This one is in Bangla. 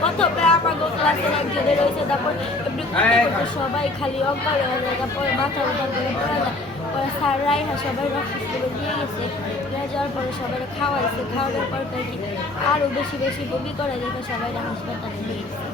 প্রথমে আমার ক্লাসের একজনের রয়েছে, তারপর এমনি সবাই খালি অঙ্ক তারপরে মাথা উঠা করে পড়া যায়। পরে স্যার রাইহা সবাই রক্ত করে নিয়ে গেছে, নিয়ে যাওয়ার পরে সবাই খাওয়াইছে, খাওয়ানোর পর কি আরও বেশি বেশি বমি করে দেখে সবাই হাসপাতালে নিয়ে গেছে।